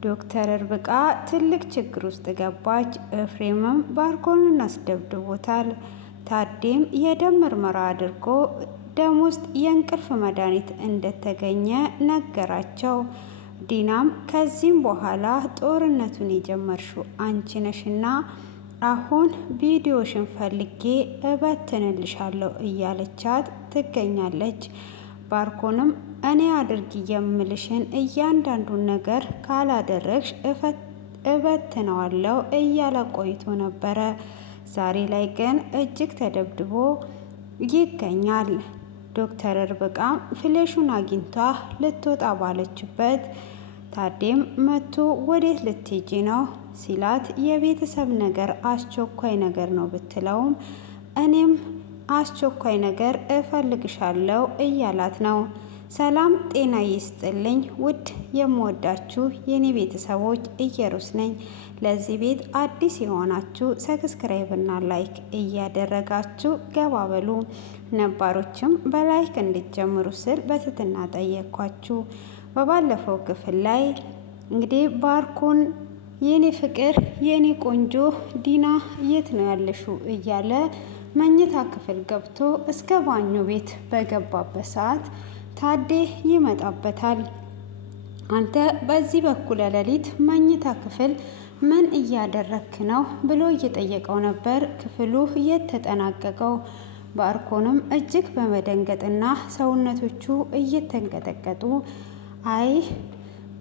ዶክተር ርብቃ ትልቅ ችግር ውስጥ ገባች። ኤፍሬምም ባርኮንን አስደብድቦታል። ታዴም የደም ምርመራ አድርጎ ደም ውስጥ የእንቅልፍ መድኃኒት እንደተገኘ ነገራቸው። ዲናም ከዚህም በኋላ ጦርነቱን የጀመርሽው አንቺ ነሽና አሁን ቪዲዮሽን ፈልጌ እበትንልሻለሁ እያለቻት ትገኛለች። ባርኮንም እኔ አድርጊ የምልሽን እያንዳንዱን ነገር ካላደረግሽ እበትነዋለሁ እያለ ቆይቶ ነበረ። ዛሬ ላይ ግን እጅግ ተደብድቦ ይገኛል። ዶክተር ርብቃም ፍሌሹን አግኝቷ ልትወጣ ባለችበት ታዴም መቶ ወዴት ልትሄጂ ነው ሲላት የቤተሰብ ነገር አስቸኳይ ነገር ነው ብትለውም እኔም አስቸኳይ ነገር እፈልግሻለሁ እያላት ነው። ሰላም ጤና ይስጥልኝ ውድ የምወዳችሁ የኔ ቤተሰቦች እየሩስ ነኝ። ለዚህ ቤት አዲስ የሆናችሁ ሰብስክራይብ እና ላይክ እያደረጋችሁ ገባ በሉ። ነባሮችም በላይክ እንድትጀምሩ ስል በትህትና ጠየቅኳችሁ። በባለፈው ክፍል ላይ እንግዲህ ባርኮን የኔ ፍቅር የኔ ቆንጆ ዲና የት ነው ያለሽው እያለ መኝታ ክፍል ገብቶ እስከ ባኞ ቤት በገባበት ሰዓት ታዴ ይመጣበታል። አንተ በዚህ በኩል ሌሊት መኝታ ክፍል ምን እያደረክ ነው ብሎ እየጠየቀው ነበር ክፍሉ የተጠናቀቀው። ባርኮንም እጅግ በመደንገጥና ሰውነቶቹ እየተንቀጠቀጡ አይ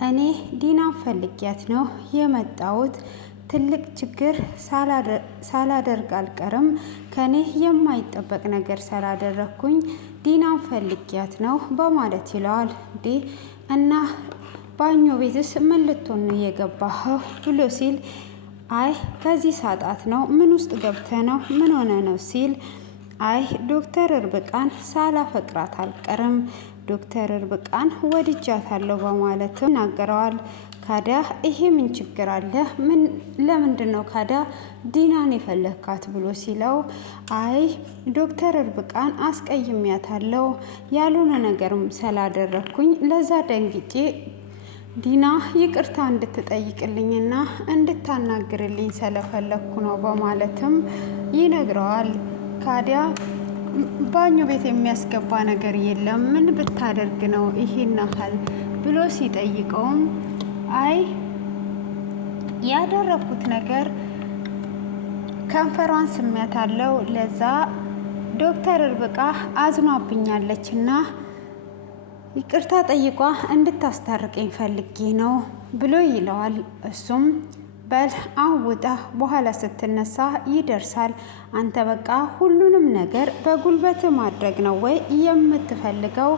እኔ ዲናን ፈልጊያት ነው የመጣሁት፣ ትልቅ ችግር ሳላደርግ አልቀርም፣ ከኔ የማይጠበቅ ነገር ስላደረኩኝ ዲናን ፈልጊያት ነው በማለት ይለዋል። እንዴ እና ባኞ ቤትስ ምን ልትሆን ነው የገባኸው ብሎ ሲል አይ ከዚህ ሳጣት ነው። ምን ውስጥ ገብተ ነው ምን ሆነ ነው ሲል አይ ዶክተር ርብቃን ሳላፈቅራት አልቀርም፣ ዶክተር ርብቃን ወድጃታለሁ በማለትም ይናገረዋል። ካዳ ይሄ ምን ችግር አለ? ለምንድን ነው ካዳ ዲናን የፈለግካት ብሎ ሲለው አይ ዶክተር ርብቃን አስቀይሜያታለሁ ያልሆነ ነገርም ስላደረኩኝ ለዛ ደንግጬ ዲና ይቅርታ እንድትጠይቅልኝና እንድታናግርልኝ ስለፈለግኩ ነው በማለትም ይነግረዋል። ካዳ ባኞ ቤት የሚያስገባ ነገር የለም፣ ምን ብታደርግ ነው ይሄን ያህል ብሎ ሲጠይቀውም አይ ያደረኩት ነገር ከንፈሯን ስሜያታለሁ፣ ለዛ ዶክተር ርብቃ አዝኗብኛለችና ይቅርታ ጠይቋ እንድታስታርቀኝ ፈልጌ ነው ብሎ ይለዋል። እሱም በል አውጣ በኋላ ስትነሳ ይደርሳል። አንተ በቃ ሁሉንም ነገር በጉልበት ማድረግ ነው ወይ የምትፈልገው?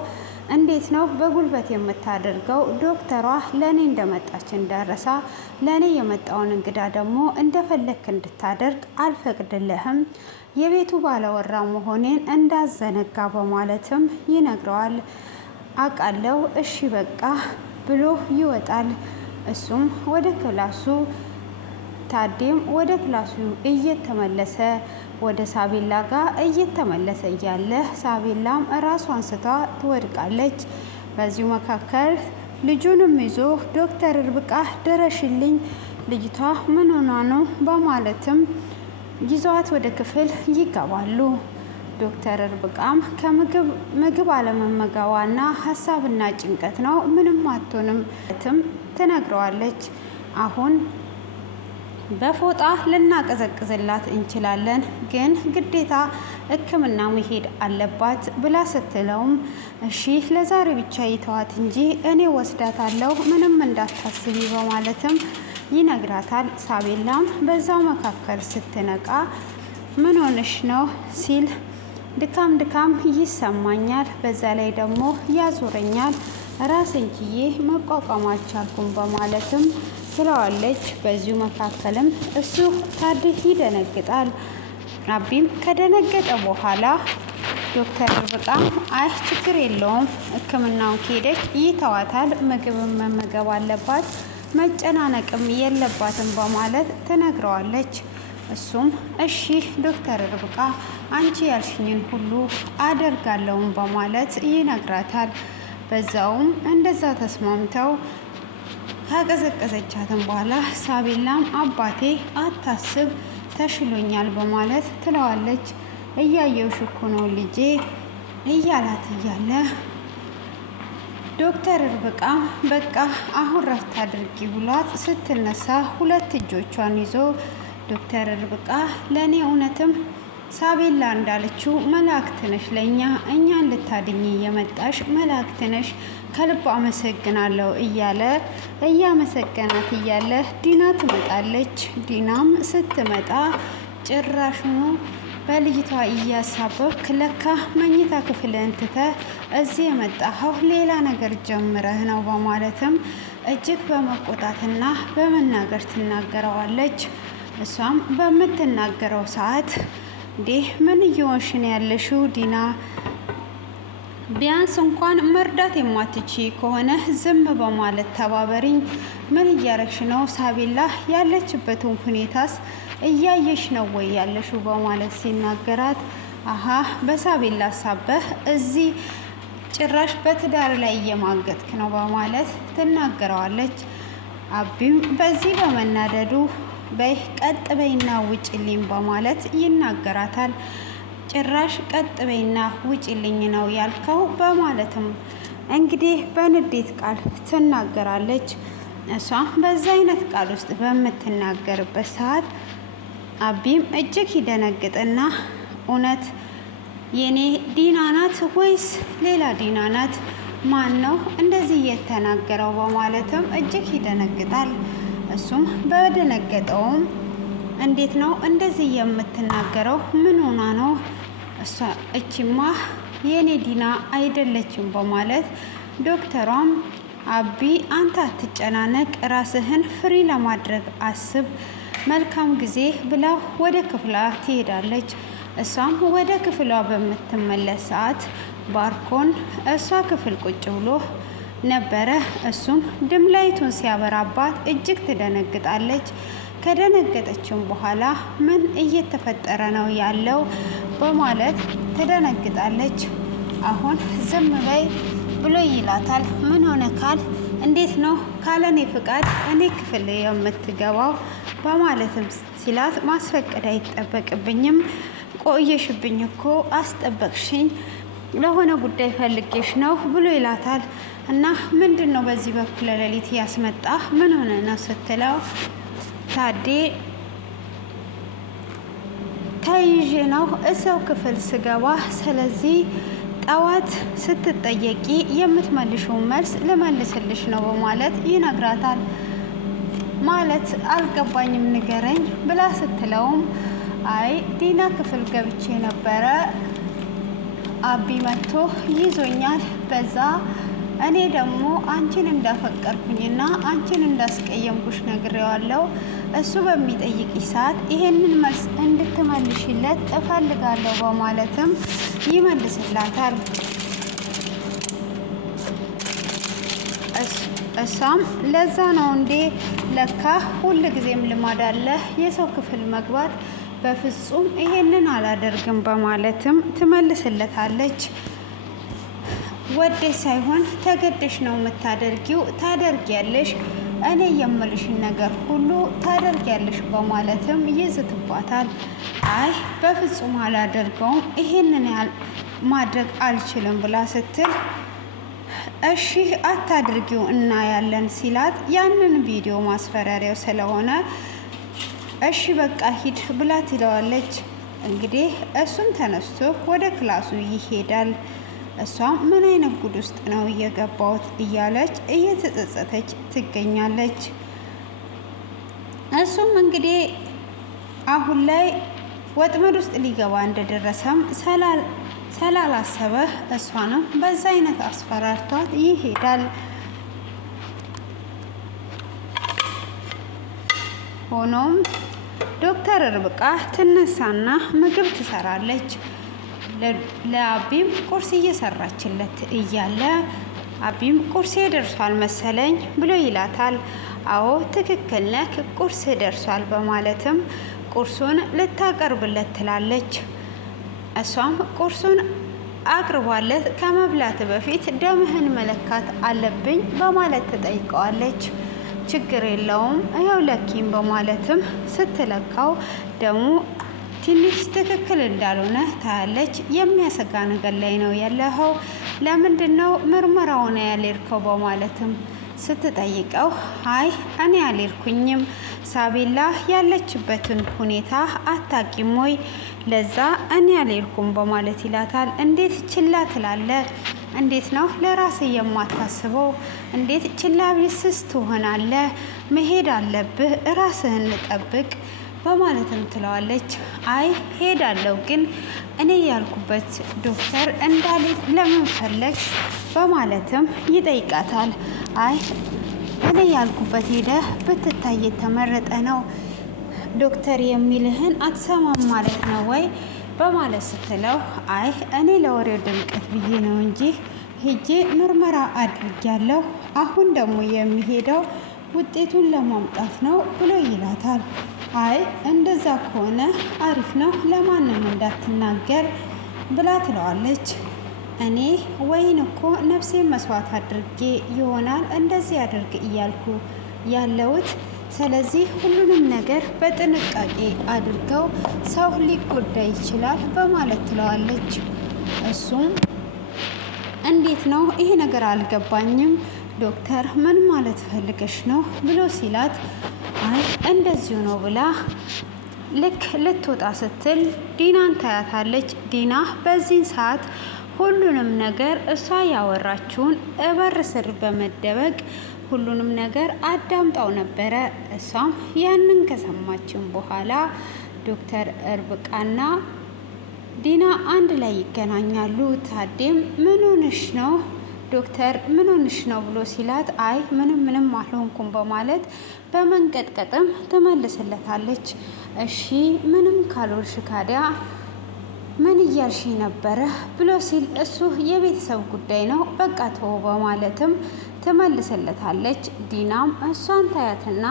እንዴት ነው በጉልበት የምታደርገው? ዶክተሯ ለኔ እንደመጣች እንዳረሳ፣ ለኔ የመጣውን እንግዳ ደግሞ እንደፈለክ እንድታደርግ አልፈቅድልህም፣ የቤቱ ባለወራ መሆኔን እንዳዘነጋ በማለትም ይነግረዋል። አቃለው እሺ በቃ ብሎ ይወጣል። እሱም ወደ ክላሱ ታዴም ወደ ክላሱ እየተመለሰ ወደ ሳቤላ ጋር እየተመለሰ እያለ ሳቤላም ራሷን ስታ ትወድቃለች። በዚሁ መካከል ልጁንም ይዞ ዶክተር ርብቃ ደረሽልኝ፣ ልጅቷ ምን ሆና ነው በማለትም ይዘዋት ወደ ክፍል ይገባሉ። ዶክተር ርብቃም ከምግብ አለመመገቧና ሀሳብና ጭንቀት ነው፣ ምንም አትሆንም ትነግረዋለች። አሁን በፎጣ ልናቀዘቅዝላት እንችላለን፣ ግን ግዴታ ሕክምና መሄድ አለባት ብላ ስትለውም እሺ ለዛሬ ብቻ ይተዋት እንጂ እኔ ወስዳታለሁ ምንም እንዳታስቢ በማለትም ይነግራታል። ሳቤላም በዛው መካከል ስትነቃ ምን ሆነሽ ነው ሲል ድካም ይሰማኛል፣ በዛ ላይ ደግሞ ያዞረኛል፣ ራሴን ችዬ መቋቋም አልቻልኩም በማለትም ትለዋለች። በዚሁ መካከልም እሱ ታዴ ይደነግጣል። አቢም ከደነገጠ በኋላ ዶክተር ርብቃ አይ ችግር የለውም ሕክምናውን ከሄደች ይተዋታል፣ ምግብን መመገብ አለባት፣ መጨናነቅም የለባትም በማለት ትነግረዋለች። እሱም እሺ ዶክተር ርብቃ አንቺ ያልሽኝን ሁሉ አደርጋለሁም በማለት ይነግራታል። በዛውም እንደዛ ተስማምተው ካቀዘቀዘቻትም በኋላ ሳቤላም አባቴ አታስብ ተሽሎኛል በማለት ትለዋለች። እያየውሽ እኮ ነው ልጄ እያላት እያለ ዶክተር ርብቃ በቃ አሁን ረፍት አድርጊ ብሏት ስትነሳ ሁለት እጆቿን ይዞ ዶክተር ርብቃ ለእኔ እውነትም ሳቤላ እንዳለችው መላእክት ነሽ፣ ለእኛ እኛን ልታድኝ የመጣሽ መላእክት ነሽ፣ ከልብ አመሰግናለሁ እያለ እያመሰገናት እያለ ዲና ትመጣለች። ዲናም ስትመጣ ጭራሹኑ በልጅቷ እያሳበብክ ለካ መኝታ ክፍልህን ትተህ እዚህ የመጣኸው ሌላ ነገር ጀምረህ ነው በማለትም እጅግ በመቆጣትና በመናገር ትናገረዋለች። እሷም በምትናገረው ሰዓት እንዴ ምን እየሆንሽን ያለሽው ዲና? ቢያንስ እንኳን መርዳት የማትቺ ከሆነ ዝም በማለት ተባበሪኝ። ምን እያረግሽ ነው? ሳቤላ ያለችበትን ሁኔታስ እያየሽ ነው ወይ ያለሽው? በማለት ሲናገራት አሀ በሳቤላ ሳበህ እዚህ ጭራሽ በትዳር ላይ እየማገጥክ ነው በማለት ትናገረዋለች። አቢም በዚህ በመናደዱ በይ ቀጥ በይና ውጭልኝ በማለት ይናገራታል። ጭራሽ ቀጥ በይና ውጭልኝ ነው ያልከው በማለትም እንግዲህ በንዴት ቃል ትናገራለች። እሷ በዛ አይነት ቃል ውስጥ በምትናገርበት ሰዓት አቢም እጅግ ይደነግጥና እውነት የኔ ዲና ናት ወይስ ሌላ ዲና ናት? ማን ነው እንደዚህ የተናገረው? በማለትም እጅግ ይደነግጣል። እሱም በደነገጠውም እንዴት ነው እንደዚህ የምትናገረው? ምን ሆና ነው? እቺማ የኔ ዲና አይደለችም በማለት ዶክተሯም አቢ አንተ አትጨናነቅ፣ ራስህን ፍሪ ለማድረግ አስብ፣ መልካም ጊዜ ብላ ወደ ክፍሏ ትሄዳለች። እሷም ወደ ክፍሏ በምትመለስ ሰዓት ባርኮን እሷ ክፍል ቁጭ ብሎ ነበረ። እሱም ድም ላይቱን ሲያበራባት እጅግ ትደነግጣለች። ከደነገጠችም በኋላ ምን እየተፈጠረ ነው ያለው በማለት ትደነግጣለች። አሁን ዝም በይ ብሎ ይላታል። ምን ሆነ ካል እንዴት ነው ካለኔ ፍቃድ እኔ ክፍል የምትገባው በማለትም ሲላት ማስፈቀድ አይጠበቅብኝም፣ ቆየሽብኝ እኮ አስጠበቅሽኝ፣ ለሆነ ጉዳይ ፈልጌሽ ነው ብሎ ይላታል። እና ምንድን ነው በዚህ በኩል ሌሊት ያስመጣ ምን ሆነ ነው ስትለው ታዴ ተይዤ ነው እሰው ክፍል ስገባ፣ ስለዚህ ጠዋት ስትጠየቂ የምትመልሽውን መልስ ልመልስልሽ ነው በማለት ይነግራታል። ማለት አልገባኝም ንገረኝ ብላ ስትለውም አይ ዲና ክፍል ገብቼ ነበረ፣ አቢ መጥቶ ይዞኛል፣ በዛ እኔ ደግሞ አንቺን እንዳፈቀርኩኝና አንቺን እንዳስቀየምኩሽ ነግሬዋለሁ። እሱ በሚጠይቅሽ ሰዓት ይሄንን መልስ እንድትመልሽለት እፈልጋለሁ በማለትም ይመልስላታል። እሷም ለዛ ነው እንዴ ለካ ሁል ጊዜም ልማድ አለ የሰው ክፍል መግባት፣ በፍጹም ይሄንን አላደርግም በማለትም ትመልስለታለች። ወደሽ ሳይሆን ተገደሽ ነው የምታደርጊው፣ ታደርጊያለሽ፣ እኔ የምልሽን ነገር ሁሉ ታደርጊያለሽ በማለትም ይዝትባታል። አይ በፍጹም አላደርገውም፣ ይሄንን ያህል ማድረግ አልችልም ብላ ስትል እሺ አታድርጊው እናያለን ሲላት ያንን ቪዲዮ ማስፈራሪያው ስለሆነ እሺ በቃ ሂድ ብላ ትለዋለች። እንግዲህ እሱም ተነስቶ ወደ ክላሱ ይሄዳል። እሷም ምን አይነት ጉድ ውስጥ ነው እየገባሁት እያለች እየተጸጸተች ትገኛለች። እሱም እንግዲህ አሁን ላይ ወጥመድ ውስጥ ሊገባ እንደደረሰም ስላላሰበ እሷንም በዛ አይነት አስፈራርቷት ይሄዳል። ሆኖም ዶክተር ርብቃ ትነሳና ምግብ ትሰራለች። ለአቢም ቁርስ እየሰራችለት እያለ አቢም ቁርሴ ደርሷል መሰለኝ ብሎ ይላታል። አዎ ትክክል ነህ፣ ቁርስ ደርሷል በማለትም ቁርሱን ልታቀርብለት ትላለች። እሷም ቁርሱን አቅርቧለት ከመብላት በፊት ደምህን መለካት አለብኝ በማለት ትጠይቀዋለች። ችግር የለውም ይኸው ለኪም በማለትም ስትለካው ደግሞ ትንሽ ትክክል እንዳልሆነ ታያለች። የሚያሰጋ ነገር ላይ ነው ያለኸው፣ ለምንድን ነው ምርመራውን ያልሄድከው በማለትም ስትጠይቀው አይ እኔ አልሄድኩኝም፣ ሳቤላ ያለችበትን ሁኔታ አታቂም ወይ? ለዛ እኔ አልሄድኩም በማለት ይላታል። እንዴት ችላ ትላለ? እንዴት ነው ለራስ የማታስበው? እንዴት ችላ ብልስስ ትሆናለ? መሄድ አለብህ፣ ራስህን ጠብቅ በማለትም ትለዋለች። አይ ሄዳለሁ፣ ግን እኔ ያልኩበት ዶክተር እንዳልሄድ ለምን ፈለግሽ በማለትም ይጠይቃታል። አይ እኔ ያልኩበት ሄደህ ብትታይ የተመረጠ ነው፣ ዶክተር የሚልህን አትሰማም ማለት ነው ወይ በማለት ስትለው አይ እኔ ለወሬው ድምቀት ብዬ ነው እንጂ ሄጄ ምርመራ አድርጊያለሁ፣ አሁን ደግሞ የሚሄደው ውጤቱን ለማምጣት ነው ብሎ ይላታል። አይ እንደዛ ከሆነ አሪፍ ነው፣ ለማንም እንዳትናገር ብላ ትለዋለች። እኔ ወይን እኮ ነፍሴን መስዋዕት አድርጌ ይሆናል እንደዚህ አድርግ እያልኩ ያለውት፣ ስለዚህ ሁሉንም ነገር በጥንቃቄ አድርገው፣ ሰው ሊጎዳ ይችላል በማለት ትለዋለች። እሱም እንዴት ነው ይሄ ነገር አልገባኝም ዶክተር፣ ምን ማለት ፈልገሽ ነው ብሎ ሲላት አይ እንደዚሁ ነው ብላ ልክ ልትወጣ ስትል ዲናን ታያታለች። ዲና በዚህን ሰዓት ሁሉንም ነገር እሷ ያወራችውን እበር ስር በመደበቅ ሁሉንም ነገር አዳምጣው ነበረ። እሷም ያንን ከሰማችን በኋላ ዶክተር እርብቃና ዲና አንድ ላይ ይገናኛሉ። ታዴም ምን ሆነሽ ነው ዶክተር ምን ሆነሽ ነው ብሎ ሲላት አይ ምንም አልሆንኩም በማለት በመንቀጥቀጥም ትመልስለታለች። እሺ ምንም ካልሆንሽ ካዲያ ምን እያልሽ ነበረ ብሎ ሲል እሱ የቤተሰብ ጉዳይ ነው በቃ ተወው በማለትም ትመልስለታለች። ዲናም እሷን ታያትና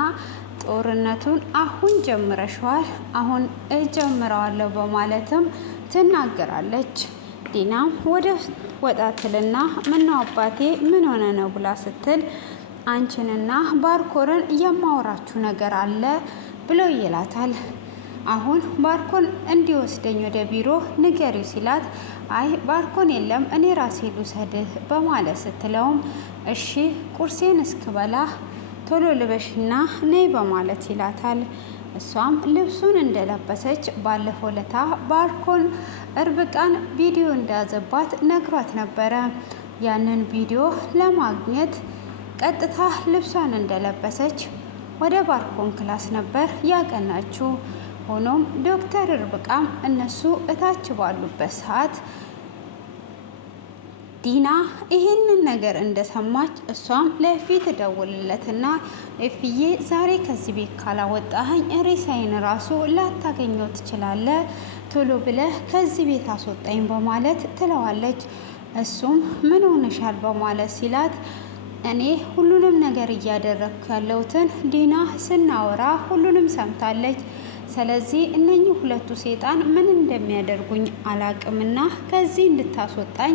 ጦርነቱን አሁን ጀምረሽዋል፣ አሁን እጀምረዋለሁ በማለትም ትናገራለች። ዲናም ወደ ወጣትልና ምነው አባቴ ምን ሆነ ነው ብላ ስትል አንቺንና ባርኮርን የማወራችሁ ነገር አለ ብሎ ይላታል። አሁን ባርኮን እንዲወስደኝ ወደ ቢሮ ንገሪው ሲላት አይ ባርኮን የለም እኔ ራሴ ልውሰድህ በማለት ስትለውም እሺ ቁርሴን እስክበላ ቶሎ ልበሽና ነይ በማለት ይላታል። እሷም ልብሱን እንደለበሰች ባለፈው ለታ ባርኮን እርብቃን ቪዲዮ እንዳያዘባት ነግሯት ነበረ። ያንን ቪዲዮ ለማግኘት ቀጥታ ልብሷን እንደለበሰች ወደ ባርኮን ክላስ ነበር ያቀናችው። ሆኖም ዶክተር እርብቃም እነሱ እታች ባሉበት ሰዓት ዲና ይሄንን ነገር እንደሰማች እሷም ለኤፊ ትደውልለትና ኤፊዬ ዛሬ ከዚህ ቤት ካላወጣኸኝ ሬሳዬን ራሱ ላታገኘው ትችላለ፣ ቶሎ ብለህ ከዚህ ቤት አስወጣኝ በማለት ትለዋለች። እሱም ምን ሆነሻል በማለት ሲላት እኔ ሁሉንም ነገር እያደረግኩ ያለሁትን ዲና ስናወራ ሁሉንም ሰምታለች። ስለዚህ እነኚህ ሁለቱ ሴጣን ምን እንደሚያደርጉኝ አላቅምና ከዚህ እንድታስወጣኝ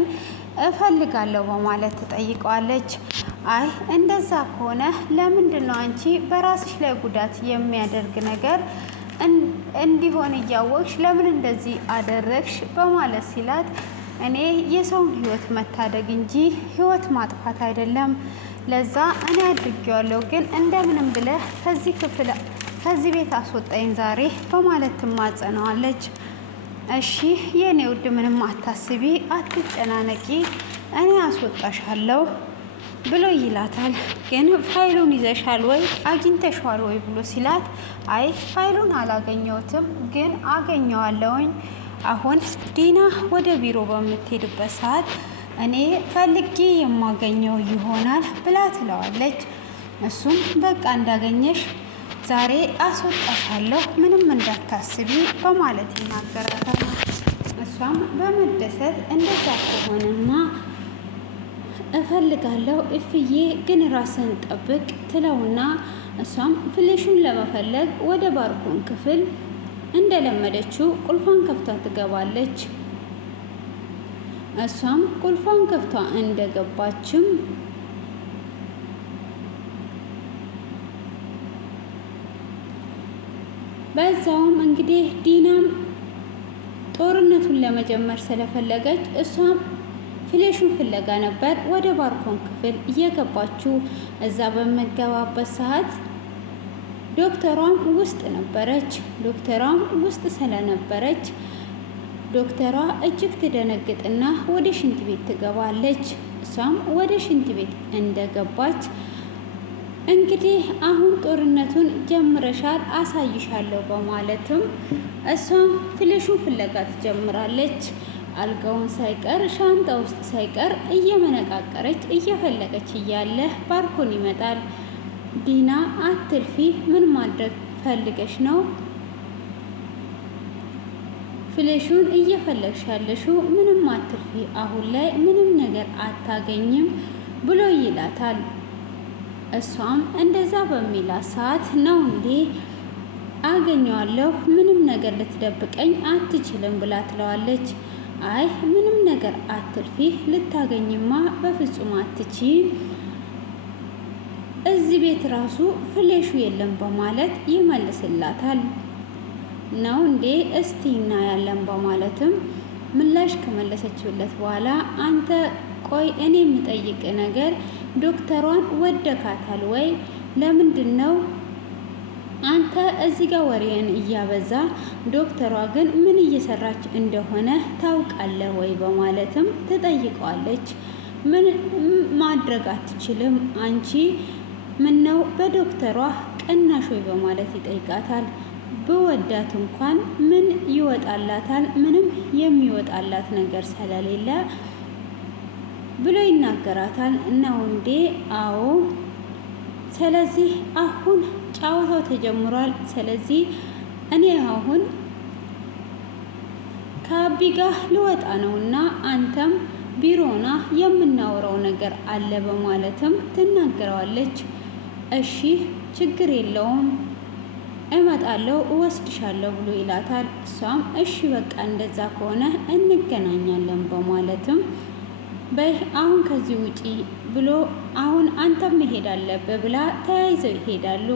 እፈልጋለሁ በማለት ትጠይቀዋለች። አይ እንደዛ ከሆነ ለምንድን ነው አንቺ በራስሽ ላይ ጉዳት የሚያደርግ ነገር እንዲሆን እያወቅሽ ለምን እንደዚህ አደረግሽ በማለት ሲላት እኔ የሰውን ሕይወት መታደግ እንጂ ሕይወት ማጥፋት አይደለም፣ ለዛ እኔ አድርጌዋለሁ፣ ግን እንደምንም ብለህ ከዚህ ቤት አስወጣኝ ዛሬ በማለት ትማጸነዋለች። እሺ የኔ ውድ ምንም አታስቢ፣ አትጨናነቂ፣ እኔ አስወጣሻለሁ ብሎ ይላታል። ግን ፋይሉን ይዘሻል ወይ አግኝተሻል ወይ ብሎ ሲላት አይ ፋይሉን አላገኘሁትም፣ ግን አገኘዋለሁኝ አሁን ዲና ወደ ቢሮ በምትሄድበት ሰዓት እኔ ፈልጌ የማገኘው ይሆናል ብላ ትለዋለች። እሱም በቃ እንዳገኘሽ ዛሬ አስወጣሻለሁ ምንም እንዳታስቢ በማለት ይናገራታል። እሷም በመደሰት እንደዛ ከሆነማ እፈልጋለሁ እፍዬ፣ ግን ራስን ጠብቅ ትለውና እሷም ፍሌሹን ለመፈለግ ወደ ባርኮን ክፍል እንደለመደችው ቁልፏን ከፍታ ትገባለች። እሷም ቁልፏን ከፍታ እንደገባችም በዛውም እንግዲህ ዲናም ጦርነቱን ለመጀመር ስለፈለገች እሷም ፍሌሹን ፍለጋ ነበር ወደ ባርኮን ክፍል እየገባችው። እዛ በመገባበት ሰዓት ዶክተሯም ውስጥ ነበረች። ዶክተሯም ውስጥ ስለነበረች ዶክተሯ እጅግ ትደነግጥና ወደ ሽንት ቤት ትገባለች። እሷም ወደ ሽንት ቤት እንደገባች እንግዲህ አሁን ጦርነቱን ጀምረሻል አሳይሻለሁ በማለትም እሷም ፍሌሹን ፍለጋ ትጀምራለች። አልጋውን ሳይቀር ሻንጣ ውስጥ ሳይቀር እየመነቃቀረች እየፈለገች እያለ ባርኮን ይመጣል። ዲና አትልፊ፣ ምን ማድረግ ፈልገሽ ነው? ፍሌሹን እየፈለግሽ ያለሽው? ምንም አትልፊ፣ አሁን ላይ ምንም ነገር አታገኝም ብሎ ይላታል። እሷም እንደዛ በሚላት ሰዓት ነው እንዴ አገኘዋለሁ፣ ምንም ነገር ልትደብቀኝ አትችልም ብላ ትለዋለች። አይ ምንም ነገር አትልፊ፣ ልታገኝማ በፍጹም አትችይም፣ እዚህ ቤት ራሱ ፍሌሹ የለም በማለት ይመልስላታል። ነው እንዴ እስቲ እናያለን በማለትም ምላሽ ከመለሰችለት በኋላ አንተ ቆይ እኔ የምጠይቅ ነገር ዶክተሯን ወደካታል ወይ? ለምንድን ነው አንተ እዚህ ጋር ወሬን እያበዛ ዶክተሯ ግን ምን እየሰራች እንደሆነ ታውቃለህ ወይ? በማለትም ትጠይቀዋለች። ምን ማድረግ አትችልም አንቺ ምን ነው በዶክተሯ ቀናሽ ወይ? በማለት ይጠይቃታል። በወዳት እንኳን ምን ይወጣላታል? ምንም የሚወጣላት ነገር ስለሌለ ብሎ ይናገራታል። ነው እንዴ? አዎ። ስለዚህ አሁን ጨዋታው ተጀምሯል። ስለዚህ እኔ አሁን ከአቢ ጋር ልወጣ ነውና አንተም ቢሮና የምናወራው ነገር አለ በማለትም ትናገረዋለች። እሺ ችግር የለውም እመጣለሁ እወስድሻለሁ ብሎ ይላታል። እሷም እሺ በቃ እንደዛ ከሆነ እንገናኛለን በማለትም በይ አሁን ከዚህ ውጪ ብሎ አሁን አንተም መሄድ አለብህ ብላ ተያይዘው ይሄዳሉ።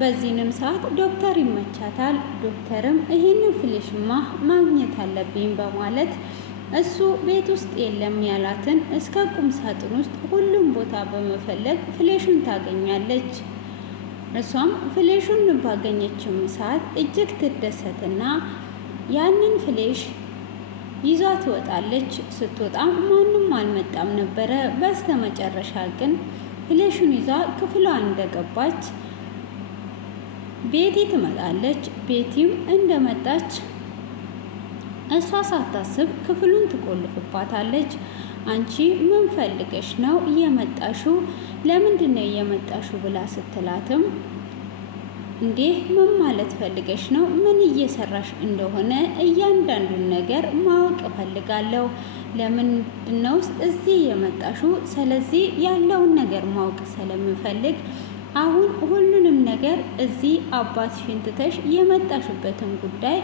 በዚህንም ሰዓት ዶክተር ይመቻታል። ዶክተርም ይህንን ፍሌሽማ ማግኘት አለብኝ በማለት እሱ ቤት ውስጥ የለም ያላትን እስከ ቁም ሳጥን ውስጥ ሁሉም ቦታ በመፈለግ ፍሌሹን ታገኛለች። እሷም ፍሌሹን ባገኘችም ሰዓት እጅግ ትደሰትና ያንን ፍሌሽ ይዛ ትወጣለች። ስትወጣም ማንም አልመጣም ነበረ። በስተመጨረሻ ግን ፍሌሹን ይዛ ክፍሏ እንደገባች ቤቲ ትመጣለች። ቤቲም እንደመጣች እሷ ሳታስብ ክፍሉን ትቆልፍባታለች። አንቺ ምን ፈልገሽ ነው የመጣሽው? ለምንድን ነው የመጣሽው? ብላ ስትላትም እንዴ ምን ማለት ፈልገሽ ነው? ምን እየሰራሽ እንደሆነ እያንዳንዱን ነገር ማወቅ እፈልጋለሁ። ለምንድን ነው እዚህ የመጣሽው? ስለዚህ ያለውን ነገር ማወቅ ስለምፈልግ አሁን ሁሉንም ነገር እዚህ አባትሽን ትተሽ የመጣሽበትን ጉዳይ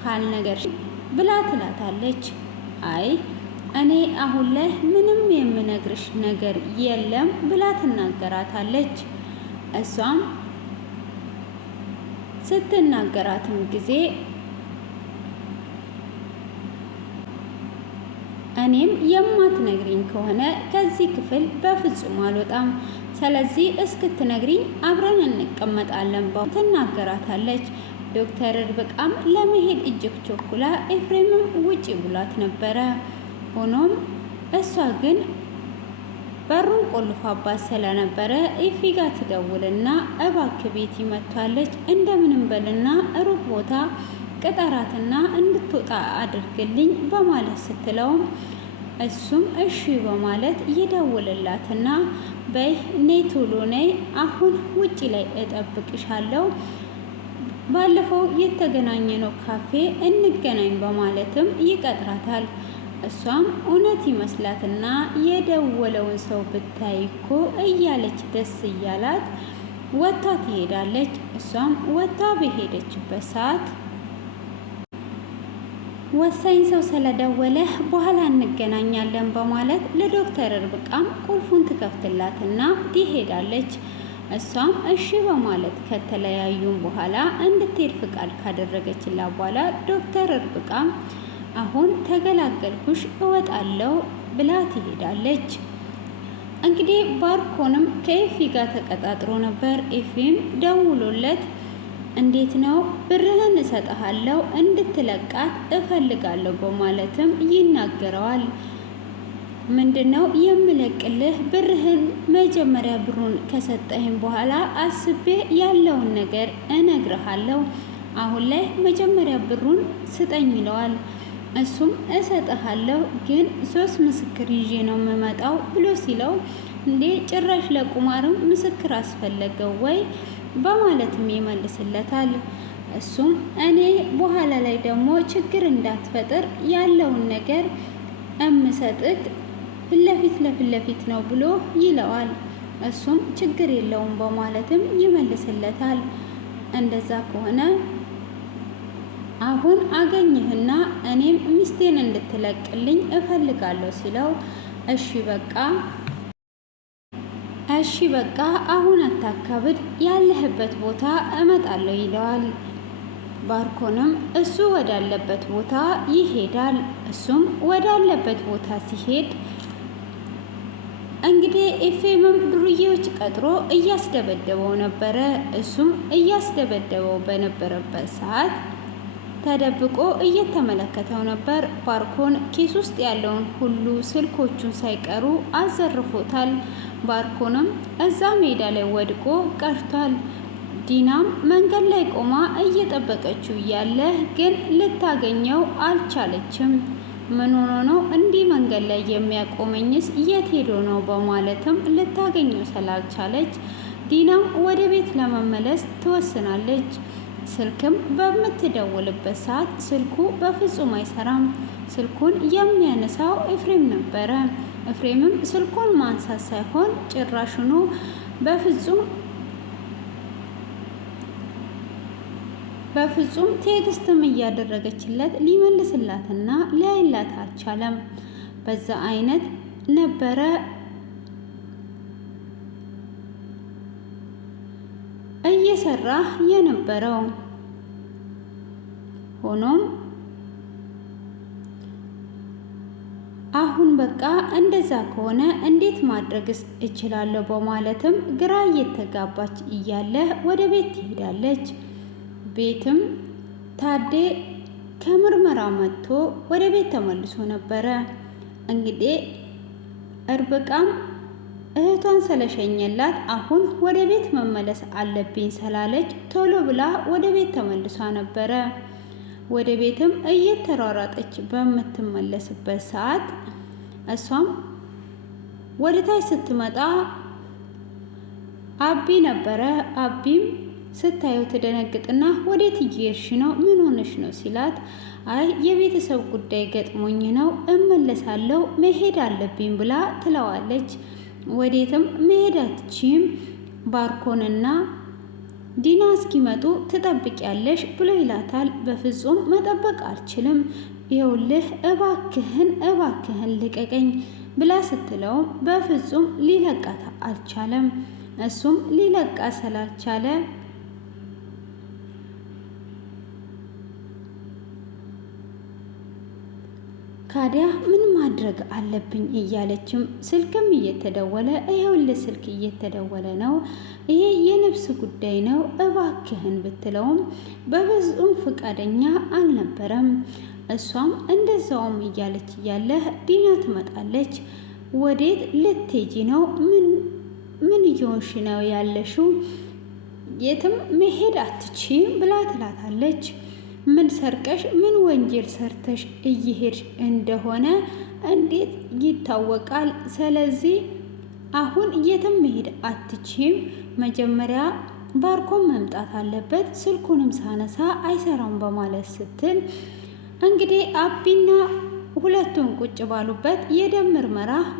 ካልነገርሽ ብላ ትላታለች። አይ እኔ አሁን ላይ ምንም የምነግርሽ ነገር የለም ብላ ትናገራታለች። እሷም ስትናገራትም ጊዜ እኔም የማትነግሪኝ ከሆነ ከዚህ ክፍል በፍጹም አልወጣም፣ ስለዚህ እስክትነግሪኝ አብረን እንቀመጣለን ትናገራታለች። ዶክተር ርብቃም ለመሄድ እጅግ ቸኩላ ኤፍሬምም ውጪ ብሏት ነበረ። ሆኖም እሷ ግን በሩን ቆልፋባት ስለነበረ ኢፊ ጋር ትደውልና እባክህ ቤቲ መጥታለች እንደምንም በልና ሩቅ ቦታ ቅጠራትና እንድትወጣ አድርግልኝ በማለት ስትለውም እሱም እሺ በማለት ይደውልላትና በይ ነይ ቶሎ ነይ፣ አሁን ውጪ ላይ እጠብቅሻለሁ፣ ባለፈው የተገናኘነው ካፌ እንገናኝ በማለትም ይቀጥራታል። እሷም እውነት ይመስላትና የደወለውን ሰው ብታይ እኮ እያለች ደስ እያላት ወጥታ ትሄዳለች። እሷም ወጥታ በሄደችበት ሰዓት ወሳኝ ሰው ስለደወለ በኋላ እንገናኛለን በማለት ለዶክተር ርብቃም ቁልፉን ትከፍትላትና ትሄዳለች። እሷም እሺ በማለት ከተለያዩም በኋላ እንድትሄድ ፍቃድ ካደረገችላት በኋላ ዶክተር ርብቃ አሁን ተገላገልኩሽ እወጣለሁ ብላ ትሄዳለች። እንግዲህ ባርኮንም ከኤፊ ጋር ተቀጣጥሮ ነበር። ኤፊም ደውሎለት እንዴት ነው ብርህን እሰጥሃለሁ እንድትለቃት እፈልጋለሁ በማለትም ይናገረዋል። ምንድነው የምለቅልህ? ብርህን መጀመሪያ ብሩን ከሰጠህም በኋላ አስቤ ያለውን ነገር እነግርሃለሁ። አሁን ላይ መጀመሪያ ብሩን ስጠኝ ይለዋል። እሱም እሰጥሃለሁ ግን 3 ምስክር ይዤ ነው የምመጣው ብሎ ሲለው እንዴ ጭራሽ ለቁማርም ምስክር አስፈለገው ወይ በማለትም ይመልስለታል። እሱም እኔ በኋላ ላይ ደግሞ ችግር እንዳትፈጥር ያለውን ነገር እምሰጥክ ፊት ለፊት ነው ብሎ ይለዋል። እሱም ችግር የለውም በማለትም ይመልስለታል። እንደዛ ከሆነ አሁን አገኝህና እኔም ሚስቴን እንድትለቅልኝ እፈልጋለሁ ሲለው እሺ በቃ አሁን አታካብድ፣ ያለህበት ቦታ እመጣለሁ ይለዋል። ባርኮንም እሱ ወዳለበት ቦታ ይሄዳል። እሱም ወዳለበት ቦታ ሲሄድ እንግዲህ ኤፍኤምም ዱርዬዎች ቀጥሮ እያስደበደበው ነበረ። እሱም እያስደበደበው በነበረበት ሰዓት ተደብቆ እየተመለከተው ነበር። ባርኮን ኪስ ውስጥ ያለውን ሁሉ ስልኮቹን ሳይቀሩ አዘርፎታል። ባርኮንም እዛ ሜዳ ላይ ወድቆ ቀርቷል። ዲናም መንገድ ላይ ቆማ እየጠበቀችው እያለ ግን ልታገኘው አልቻለችም። ምን ሆኖ ነው እንዲህ መንገድ ላይ የሚያቆመኝስ የት ሄዶ ነው በማለትም ልታገኘው ስላልቻለች ዲናም ወደ ቤት ለመመለስ ትወስናለች። ስልክም በምትደውልበት ሰዓት ስልኩ በፍጹም አይሰራም። ስልኩን የሚያነሳው ኤፍሬም ነበረ። ኤፍሬምም ስልኩን ማንሳት ሳይሆን ጭራሽኑ በፍጹም ቴክስትም እያደረገችለት ሊመልስላትና ሊያይላት አልቻለም። በዛ አይነት ነበረ እየሰራ የነበረው። ሆኖም አሁን በቃ እንደዛ ከሆነ እንዴት ማድረግስ እችላለሁ በማለትም ግራ እየተጋባች እያለ ወደ ቤት ትሄዳለች። ቤትም ታዴ ከምርመራ መጥቶ ወደ ቤት ተመልሶ ነበረ። እንግዲህ ርብቃም እህቷን ስለሸኘላት አሁን ወደ ቤት መመለስ አለብኝ ስላለች ቶሎ ብላ ወደ ቤት ተመልሷ ነበረ። ወደ ቤትም እየተሯሯጠች በምትመለስበት ሰዓት እሷም ወደ ታች ስትመጣ አቢ ነበረ። አቢም ስታየው ትደነግጥና ወዴት እየሄድሽ ነው? ምን ሆነሽ ነው ሲላት አይ የቤተሰብ ጉዳይ ገጥሞኝ ነው እመለሳለሁ መሄድ አለብኝ ብላ ትለዋለች። ወዴትም መሄድ አትችይም፣ ባርኮንና ዲና እስኪመጡ ትጠብቂያለሽ ብሎ ይላታል። በፍጹም መጠበቅ አልችልም፣ ይኸውልህ እባክህን ልቀቀኝ ብላ ስትለውም በፍጹም ሊለቃት አልቻለም። እሱም ሊለቃ ስላልቻለ ካዲያ ምን ማድረግ አለብኝ እያለችም ስልክም እየተደወለ ይኸውልህ ስልክ እየተደወለ ነው፣ ይሄ የነፍስ ጉዳይ ነው እባክህን ብትለውም በብዙም ፈቃደኛ አልነበረም። እሷም እንደዛውም እያለች እያለ ዲና ትመጣለች። ወዴት ልትሄጂ ነው? ምን እየሆንሽ ነው ያለሽው? የትም መሄድ አትችይም ብላ ትላታለች። ምን ሰርቀሽ ምን ወንጀል ሰርተሽ እየሄድሽ እንደሆነ እንዴት ይታወቃል? ስለዚህ አሁን የትም መሄድ አትችይም። መጀመሪያ ባርኮን መምጣት አለበት፣ ስልኩንም ሳነሳ አይሰራም በማለት ስትል እንግዲህ አቢና ሁለቱም ቁጭ ባሉበት የደም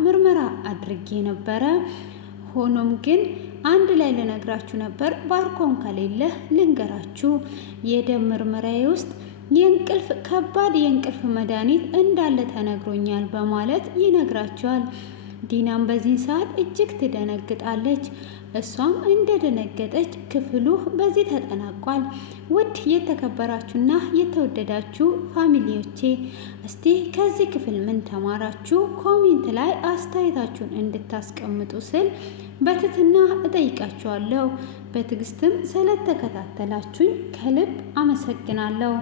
ምርመራ አድርጌ ነበረ። ሆኖም ግን አንድ ላይ ልነግራችሁ ነበር፣ ባርኮን ከሌለ ልንገራችሁ፣ የደም ምርመራዬ ውስጥ ከባድ የእንቅልፍ መድኃኒት እንዳለ ተነግሮኛል በማለት ይነግራቸዋል። ዲናም በዚህ ሰዓት እጅግ ትደነግጣለች። እሷም እንደደነገጠች ክፍሉ በዚህ ተጠናቋል። ውድ የተከበራችሁና የተወደዳችሁ ፋሚሊዎቼ እስቲ ከዚህ ክፍል ምን ተማራችሁ? ኮሜንት ላይ አስተያየታችሁን እንድታስቀምጡ ስል በትህትና እጠይቃችኋለሁ። በትዕግስትም ስለተከታተላችሁኝ ከልብ አመሰግናለሁ።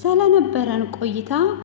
ስለነበረን ቆይታ